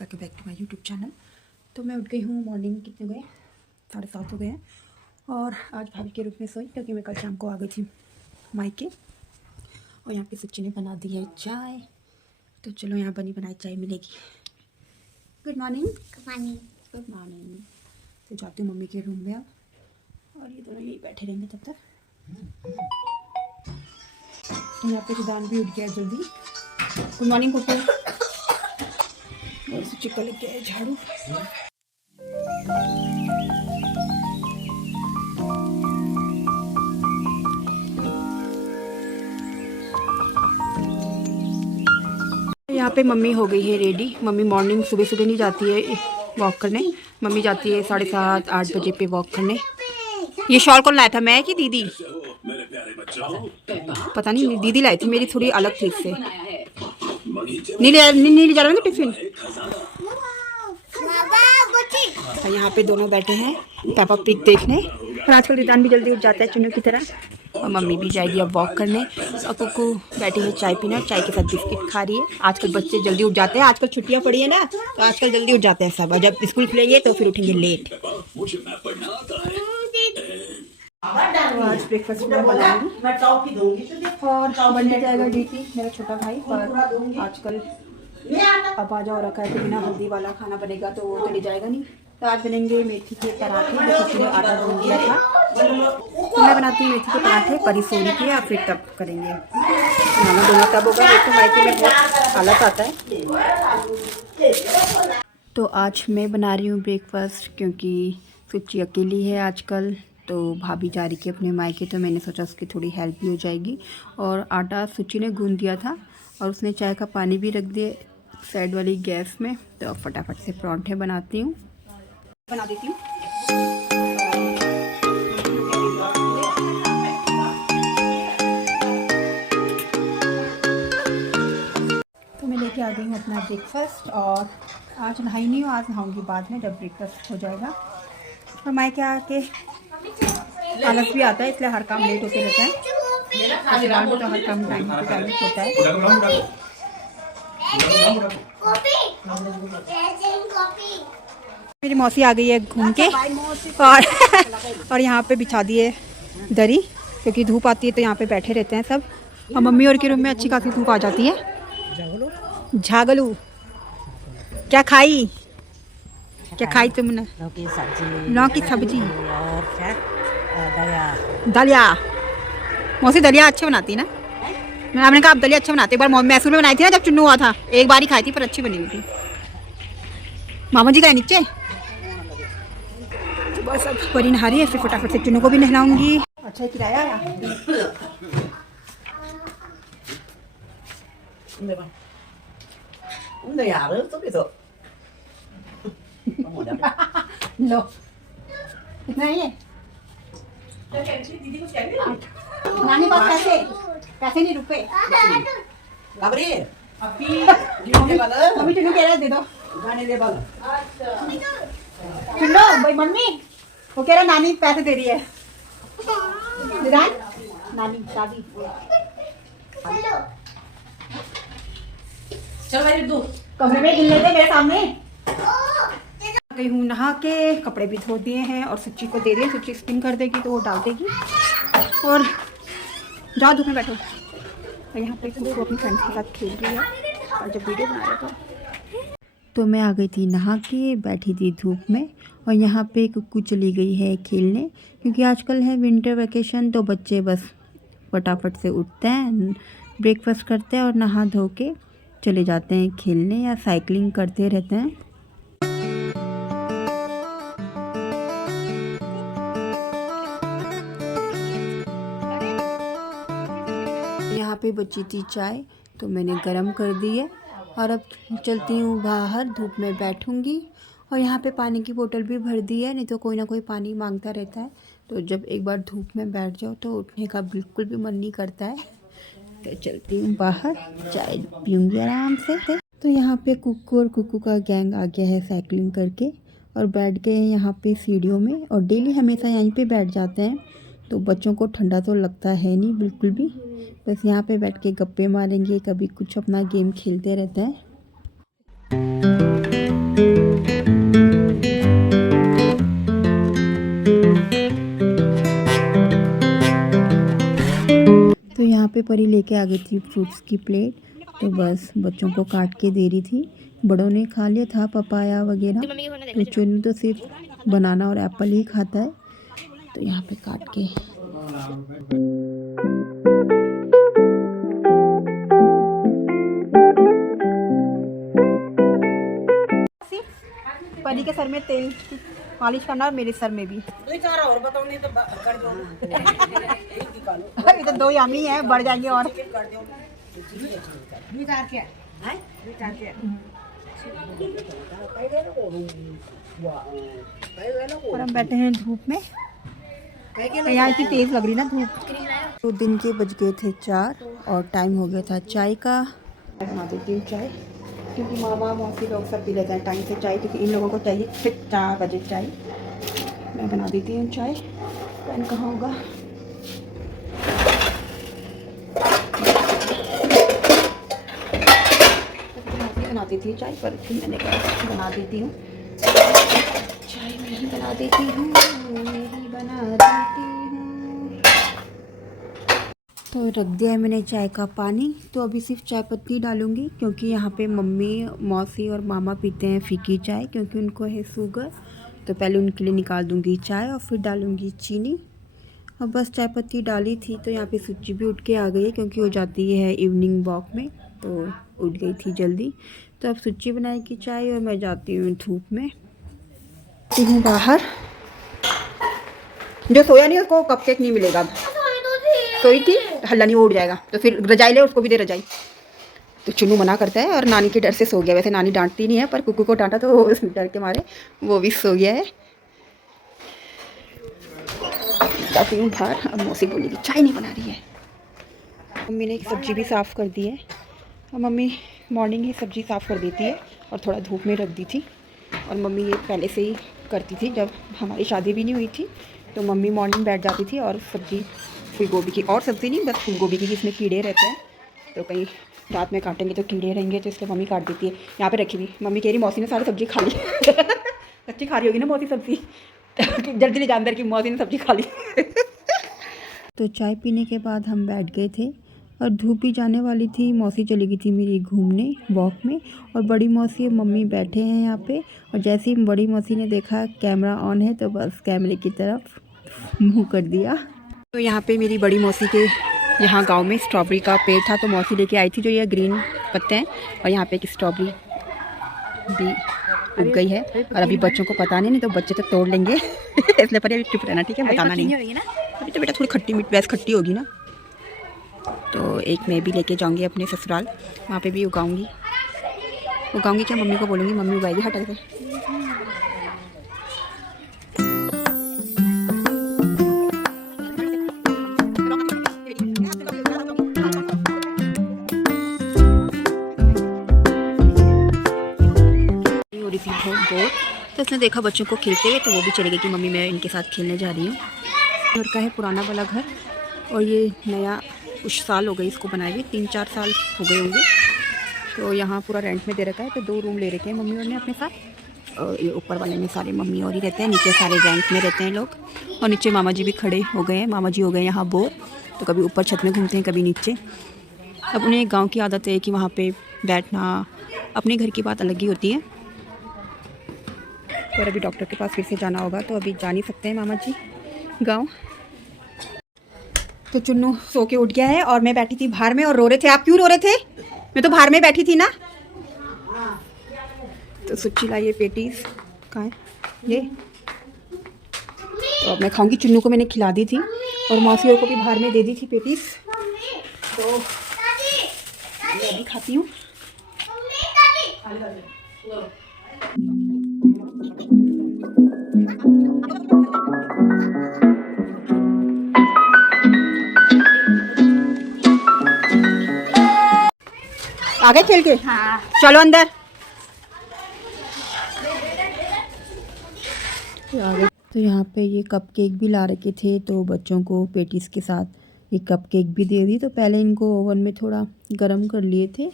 Welcome back to my YouTube channel. तो मैं उठ गई हूँ, मॉर्निंग कितने गए 7:30 हो गए हैं और आज भाभी के रूप में सोई क्योंकि मैं कल शाम को आ गई थी मायके। और यहाँ पे सच्ची ने बना दी है चाय, तो चलो यहाँ बनी बनाई चाय मिलेगी। Good morning. Good morning. Good morning. तो जाती हूँ मम्मी के रूम में अब, और ये दोनों यही बैठे रहेंगे तब तक। यहाँ पे रिदान भी उठ गया जल्दी। Good morning Kuku. और सच्ची का लेके आए झाड़ू। यहाँ पे मम्मी हो गई है रेडी। मम्मी मॉर्निंग सुबह सुबह नहीं जाती है वॉक करने, मम्मी जाती है 7:30-8 बजे पे वॉक करने। ये शॉल कौन लाया था, मैं कि दीदी? पता नहीं, दीदी लाई थी, मेरी थोड़ी अलग थी इससे। नहीं ले जा रहा ना टिफिन। यहाँ पे दोनों बैठे हैं पापा पिक देखने। और आजकल रिदान भी जल्दी उठ जाता है चुन्नू की तरह। और मम्मी भी जाएगी अब वॉक करने। और कुकू बैठी है चाय पीना, चाय के साथ बिस्किट खा रही है। आजकल बच्चे जल्दी उठ जाते हैं, आजकल छुट्टियां पड़ी है ना, तो आजकल जल्दी उठ जाते हैं सब। और जब स्कूल खुलेंगे तो फिर उठेंगे लेट। तो आज ब्रेकफास्ट में बनाऊंगी और बनने जाएगा डीटी मेरा छोटा भाई। पर आजकल अब आ जाओ रखा है तो बिना हल्दी वाला खाना बनेगा तो वो चले जाएगा नहीं। तो आज बनेंगे मेथी के पराठे, जो किसी ने आटा गूंद दिया था। तो मैं बनाती हूँ मेथी के पराठे, परी सो रही थी या फिर तब करेंगे खाना, दोनों तब होगा। देखो मायके में बहुत हालत आता है। तो आज मैं बना रही हूँ ब्रेकफास्ट क्योंकि सुच्ची अकेली है आजकल, तो भाभी जा रही थी अपने मायके, तो मैंने सोचा उसकी थोड़ी हेल्प भी हो जाएगी। और आटा सुच्ची ने गूंद दिया था और उसने चाय का पानी भी रख दिया साइड वाली गैस में। तो अब फटाफट से पराठे बना देती हूँ। तो मैं लेके आ गई हूँ अपना ब्रेकफास्ट। और आज नहाई नहीं हूँ, आज नहाऊंगी बाद में जब ब्रेकफास्ट हो जाएगा। और मायके आके आलस भी आता है, इसलिए हर काम लेट होते रहता है। तो हर काम टाइम टू टाइम होता है। मेरी मौसी आ गई है घूम के और यहाँ पे बिछा दी है दरी, क्योंकि धूप आती है तो यहाँ पे बैठे रहते हैं सब। और मम्मी और के रूम में अच्छी खासी धूप आ जाती है। झागलू क्या खाई तुमने? लौकी सब्जी दलिया। मौसी दलिया अच्छे बनाती है ना? मैंने कहा आप दलिया अच्छा बनाते। एक बार मैसूर में बनाई थी ना जब चुन्नू हुआ था, एक बार ही खाई थी पर अच्छी बनी हुई थी। मामा जी गए नीचे, तो बस अब परी नहा रही है, फिर फटाफट से चुन्नू को भी नहलाऊंगी। अच्छा किराया लो कितना है ये? नानी पास पैसे नहीं, रुपए। मम्मी चुन्नू कह रहा है दे दो। चुन्नू भाई मम्मी वो कह रहा नानी पैसे दे रही है। नानी दादी चल भाई दो कमरे में गिन लेते मेरे सामने। गई हूँ नहा के, कपड़े भी धो दिए हैं और सुच्ची को दे दिए। सुच्ची स्पिन कर देगी तो वो डाल देगी। और जाओ धूप में बैठो। और यहाँ पे वो अपनी फ्रेंड्स के साथ खेल रही है और जब वीडियो बना रहा था तो मैं आ गई थी नहा के, बैठी थी धूप में। और यहाँ पे कुक्कू चली गई है खेलने, क्योंकि आजकल है विंटर वैकेशन, तो बच्चे बस फटाफट से उठते हैं, ब्रेकफास्ट करते हैं और नहा धो के चले जाते हैं खेलने या साइकिलिंग करते रहते हैं। यहाँ पे बची थी चाय तो मैंने गरम कर दी है और अब चलती हूँ बाहर, धूप में बैठूँगी। और यहाँ पे पानी की बोतल भी भर दी है, नहीं तो कोई ना कोई पानी मांगता रहता है। तो जब एक बार धूप में बैठ जाओ तो उठने का बिल्कुल भी मन नहीं करता है। तो चलती हूँ बाहर, चाय पीऊँगी आराम से। तो यहाँ पे कुक्कू और कुक्कू का गैंग आ गया है साइकिलिंग करके और बैठ गए हैं यहाँ पे सीढ़ियों में। और डेली हमेशा यहीं पे बैठ जाते हैं, तो बच्चों को ठंडा तो लगता है नहीं बिल्कुल भी। बस यहाँ पे बैठ के गप्पे मारेंगे, कभी कुछ अपना गेम खेलते रहते हैं। पे परी लेके आ गई थी फ्रूट्स की प्लेट, तो बस बच्चों को काट के दे रही थी। बड़ों ने खा लिया था पपाया वगैरह, तो चुन्नू तो सिर्फ बनाना और एप्पल ही खाता है, तो यहाँ पे काट के। परी के सर में तेल मालिश करना और मेरे सर में भी। तो 2 यामी है, बढ़ जाएंगे और हम बैठे हैं धूप में। यहाँ इतनी तेज लग रही ना धूप। तो दिन के बज गए थे 4 और टाइम हो गया था चाय का। बना देती हूँ चाय, क्योंकि मामा मौसी लोग सब पी लेते हैं टाइम से चाय, क्योंकि इन लोगों को चाहिए फिर 4 बजे चाय। मैं बना देती हूँ चाय। पैन कहाँ होगा? बनाती थी चाय, पर फिर मैंने कहा बना देती हूँ चाय। मैं ही बना देती हूँ, मैं ही बना देती हूँ। तो रख दिया है मैंने चाय का पानी। तो अभी सिर्फ चाय पत्ती डालूँगी, क्योंकि यहाँ पे मम्मी मौसी और मामा पीते हैं फीकी चाय, क्योंकि उनको है शुगर। तो पहले उनके लिए निकाल दूँगी चाय और फिर डालूँगी चीनी। अब बस चाय पत्ती डाली थी, तो यहाँ पे सुच्ची भी उठ के आ गई है, क्योंकि वो जाती है इवनिंग वॉक में, तो उठ गई थी जल्दी। तो अब सुच्ची बनाएगी चाय और मैं जाती हूँ धूप में। हूँ बाहर। जो सोया नहीं उसको कपकेक नहीं मिलेगा। सोई थी, हल्ला नहीं, वो उड़ जाएगा। तो फिर रजाई ले, उसको भी दे रजाई। तो चुन्नू मना करता है और नानी के डर से सो गया। वैसे नानी डांटती नहीं है, पर कुकू को डांटा तो उस डर के मारे वो भी सो गया है। जाती हूँ बाहर। अब मौसी बोलेगी चाय नहीं बना रही है। मम्मी ने एक सब्जी भी साफ़ कर दी है, और मम्मी मॉर्निंग ही सब्जी साफ़ कर देती है और थोड़ा धूप में रख दी थी। और मम्मी ये पहले से ही करती थी, जब हमारी शादी भी नहीं हुई थी, तो मम्मी मॉर्निंग बैठ जाती थी और सब्जी फूल गोभी की, और सब्ज़ी नहीं, बस फूल गोभी की, इसमें कीड़े रहते हैं, तो कहीं रात में काटेंगे तो कीड़े रहेंगे, तो इसलिए मम्मी काट देती है। यहाँ पे रखी हुई मम्मी कह रही मौसी ने सारी सब्जी खा ली। सच्ची खा रही होगी ना मौसी सब्जी। जल्दी ले जा अंदर की, मौसी ने सब्जी खा ली। तो चाय पीने के बाद हम बैठ गए थे और धूप भी जाने वाली थी। मौसी चली गई थी मेरी घूमने वॉक में, और बड़ी मौसी और मम्मी बैठे हैं यहाँ पे। और जैसे ही बड़ी मौसी ने देखा कैमरा ऑन है, तो बस कैमरे की तरफ मुंह कर दिया। तो यहाँ पे मेरी बड़ी मौसी के यहाँ गांव में स्ट्रॉबेरी का पेड़ था, तो मौसी लेके आई थी, जो ये ग्रीन पत्ते हैं। और यहाँ पे एक स्ट्रॉबेरी भी उग गई है, और अभी बच्चों को पता नहीं तो बच्चे तो तोड़ लेंगे। इसलिए पर अभी चुप रहना, ठीक है, बताना नहीं। अभी तो बेटा थोड़ी खट्टी वैस खट्टी होगी ना, तो एक मैं भी लेके जाऊंगी अपने ससुराल, वहाँ पे भी उगाऊंगी क्या, मम्मी को बोलूँगी, मम्मी उगाएगी। हटा दे। तो उसने देखा बच्चों को खेलते हुए, तो वो भी चली गई कि मम्मी मैं इनके साथ खेलने जा रही हूँ। घर का है पुराना वाला घर, और ये नया कुछ साल हो गए इसको बनाए हुए, 3-4 साल हो गए होंगे। तो यहाँ पूरा रेंट में दे रखा है, तो 2 रूम ले रखे हैं मम्मी और ने अपने साथ। और ये ऊपर वाले में सारे मम्मी और ही रहते हैं, नीचे सारे रेंट में रहते हैं लोग। और नीचे मामा जी भी खड़े हो गए हैं, मामा जी हो गए यहाँ बोर, तो कभी ऊपर छत में घूमते हैं, कभी नीचे। अब उन्हें गाँव की आदत है कि वहाँ पर बैठना, अपने घर की बात अलग ही होती है। पर अभी डॉक्टर के पास फिर से जाना होगा, तो अभी जा नहीं सकते हैं मामा जी गाँव। तो चुन्नू सो के उठ गया है, और मैं बैठी थी बाहर में और रो रहे थे। आप क्यों रो रहे थे? मैं तो बाहर में बैठी थी ना। तो सुच्ची लाई पेटीज कहाँ है ये, तो अब मैं खाऊंगी। चुन्नू को मैंने खिला दी थी, और मौसी को भी बाहर में दे दी थी पेटीज, तो मैं भी खाती हूँ। आगे खेल के, हाँ चलो अंदर। तो यहाँ पे ये कपकेक भी ला रखे थे, तो बच्चों को पेटीज के साथ ये कपकेक भी दे दी। तो पहले इनको ओवन में थोड़ा गरम कर लिए थे।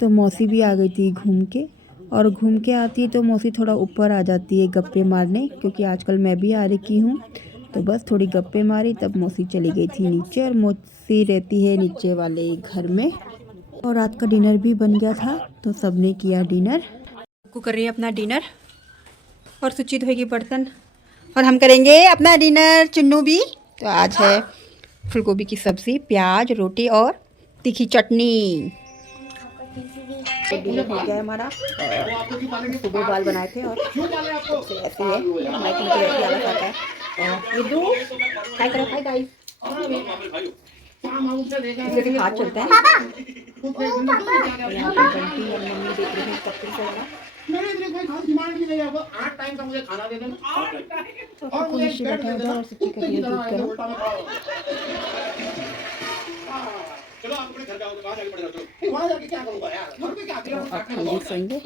तो मौसी भी आ गई थी घूम के, और घूम के आती है तो मौसी थोड़ा ऊपर आ जाती है गप्पे मारने, क्योंकि आजकल मैं भी आ रखी हूँ। तो बस थोड़ी गप्पे मारी, तब मौसी चली गई थी नीचे, और मौसी रहती है नीचे वाले घर में। और रात का डिनर भी बन गया था, तो सबने किया डिनर। कुक कर रही है अपना डिनर, और सुचि धोएगी बर्तन, और हम करेंगे अपना डिनर। चुन्नू भी। तो आज है फूलगोभी की सब्ज़ी, प्याज, रोटी और तीखी चटनी। तो डिनर हो गया है हमारा। सुबह बाल बनाए थे, और ऐसे है माइक में, तो ऐसे आलस आता है। विद्दू हाय करो, हाय गाइस। इसके हाथ चलता है। यहाँ पे बंटी और मम्मी देख रही हैं कब से होगा। तो पुलिस बैठा है उधर, और सच्ची का दूध गर्म। चलो आप अपने घर जाओगे, वहां जाके पड़े रहो। वहां जाके क्या करूंगा यार, घर पे क्या करूंगा, आप ठंडी सोएंगे।